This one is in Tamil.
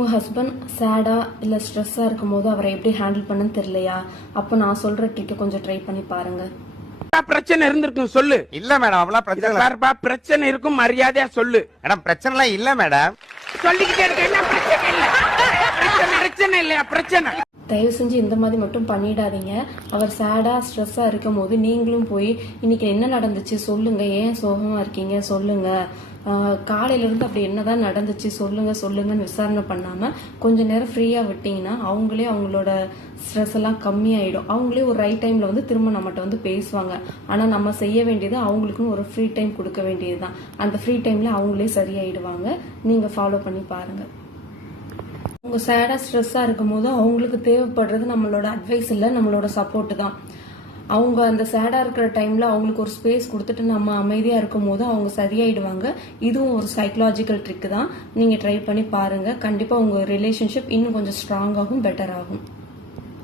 உங்கள் ஹஸ்பண்ட் சேடாக இல்லை ஸ்ட்ரெஸ்ஸாக இருக்கும் போது அவரை எப்படி ஹேண்டில் பண்ணன்னு தெரியலையா? அப்போ நான் சொல்கிற ட்ரிக்கை கொஞ்சம் ட்ரை பண்ணி பாருங்க. பிரச்சனை இருந்திருக்கும் சொல்லு. இல்ல மேடம், அவ்வளவு பிரச்சனை பிரச்சனை இருக்கும், மரியாதையா சொல்லு. மேடம் பிரச்சனை எல்லாம் இல்ல மேடம். சொல்லிக்கிட்டே இருக்க, என்ன பிரச்சனை இல்ல, பிரச்சனை இல்லையா? பிரச்சனை. தயவு செஞ்சு இந்த மாதிரி மட்டும் பண்ணிடாதீங்க. அவர் சேடாக ஸ்ட்ரெஸ்ஸாக இருக்கும் போது நீங்களும் போய் இன்னைக்கு என்ன நடந்துச்சு சொல்லுங்க, ஏன் சோகமாக இருக்கீங்க சொல்லுங்க, காலையிலேருந்து அப்படி என்னதான் நடந்துச்சு சொல்லுங்கன்னு விசாரணை பண்ணாமல் கொஞ்சம் நேரம் ஃப்ரீயாக விட்டிங்கன்னா அவங்களே அவங்களோட ஸ்ட்ரெஸ் எல்லாம் கம்மியாயிடும். அவங்களே ஒரு ரைட் டைமில் வந்து திரும்ப நம்மகிட்ட வந்து பேசுவாங்க. ஆனால் நம்ம செய்ய வேண்டியது அவங்களுக்குன்னு ஒரு ஃப்ரீ டைம் கொடுக்க வேண்டியது தான். அந்த ஃப்ரீ டைமில் அவங்களே சரியாயிடுவாங்க. நீங்கள் ஃபாலோ பண்ணி பாருங்கள். அவங்க சேடாக ஸ்ட்ரெஸ்ஸாக இருக்கும் போது அவங்களுக்கு தேவைப்படுறது நம்மளோட அட்வைஸ் இல்லை, நம்மளோட சப்போர்ட் தான். அவங்க அந்த சேடாக இருக்கிற டைமில் அவங்களுக்கு ஒரு ஸ்பேஸ் கொடுத்துட்டு நம்ம அமைதியாக இருக்கும் போது அவங்க சரியாயிடுவாங்க. இதுவும் ஒரு சைக்கலாஜிக்கல் ட்ரிக் தான். நீங்கள் ட்ரை பண்ணி பாருங்கள். கண்டிப்பாக உங்கள் ரிலேஷன்ஷிப் இன்னும் கொஞ்சம் ஸ்ட்ராங் ஆகும், பெட்டர் ஆகும்.